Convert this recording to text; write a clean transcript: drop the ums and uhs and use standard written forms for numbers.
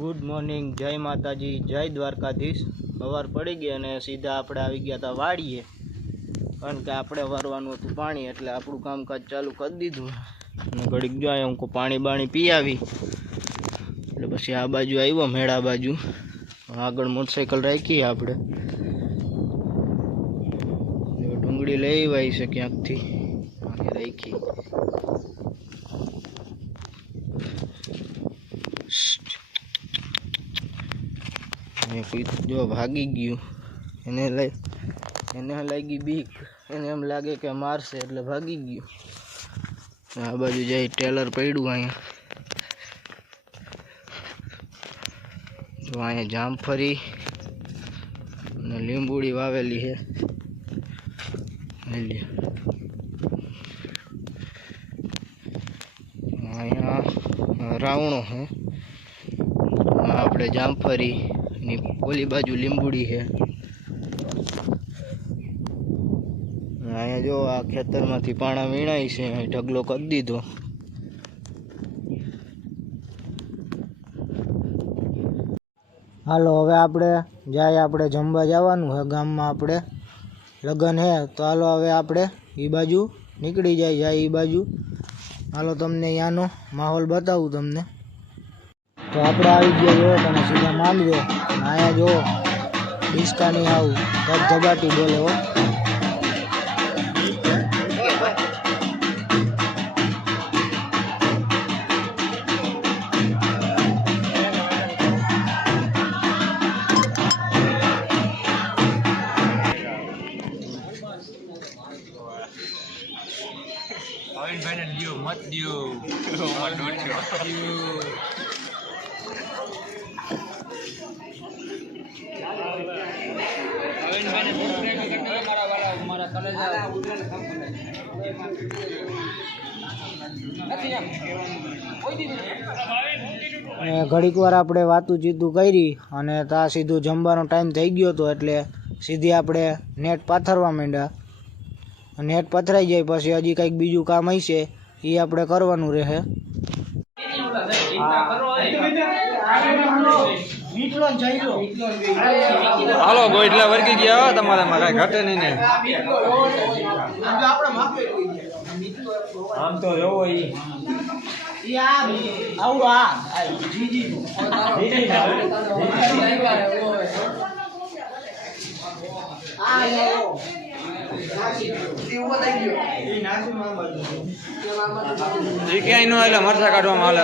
Good morning, જય માતાજી, જય દ્વારકાધીશ। સવાર પડી ગઈ અને સીધા આપણે આવી ગયા હતા વાડીએ, કારણ કે આપણે વારવાનું હતું પાણી, એટલે આપણું કામકાજ ચાલુ કરી દીધું અને ઘડીક જાય હું પાણી બાણી પી આવી એટલે પછી આ બાજુ આવ્યો મેળા બાજુ। આગળ મોટરસાઇકલ રાખી આપણે, ડુંગળી લઈ આવી છે ક્યાંકથી રાખી। જો ભાગી ગયું, એને લાગી બીક, એને એમ લાગે કે મારશે એટલે ભાગી ગયું। આ બાજુ જાય ટેલર પડ્યું અહીંયા, જો અહીંયા જામફળી અને લીંબુડી વાવેલી છે। અહીંયા રાવણો છે, આપણે જામફળી ની ઓલી બાજુ લીંબુડી છે। અહીંયા જો આ ખેતરમાંથી પાણા વીણાય છે, અહીં ઢગલો કરી દીધો। હાલો હવે આપણે જમવા જવાનું છે ગામમાં, આપણે લગ્ન છે તો હાલો હવે આપણે એ બાજુ નીકળી જાય એ બાજુ। હાલો તમને અહીંયાનો માહોલ બતાવું તમને। તો આપણે આવી ગયા જો તમે સીધા માંડવે, અહીંયા જો ડિસ્કાની આવું ધબધબાટી બોલે હો। મત દિયો ઘડીક વાર આપણે વાતું ચીતું કરી અને ત્યાં સીધું જમવાનો ટાઈમ થઈ ગયો હતો, એટલે સીધી આપણે નેટ પાથરવા માંડ્યા। નેટ પથરાઈ જાય પછી હજી કંઈક બીજું કામ હશે એ આપણે કરવાનું રહે। હાલો ગોઈટલા વર્ગી ગયા તમારે કઈ ઘટે નહીં ને, આમ તો જોવો ક્યાંય નો એટલે મરચા કાઢવામાં હાલે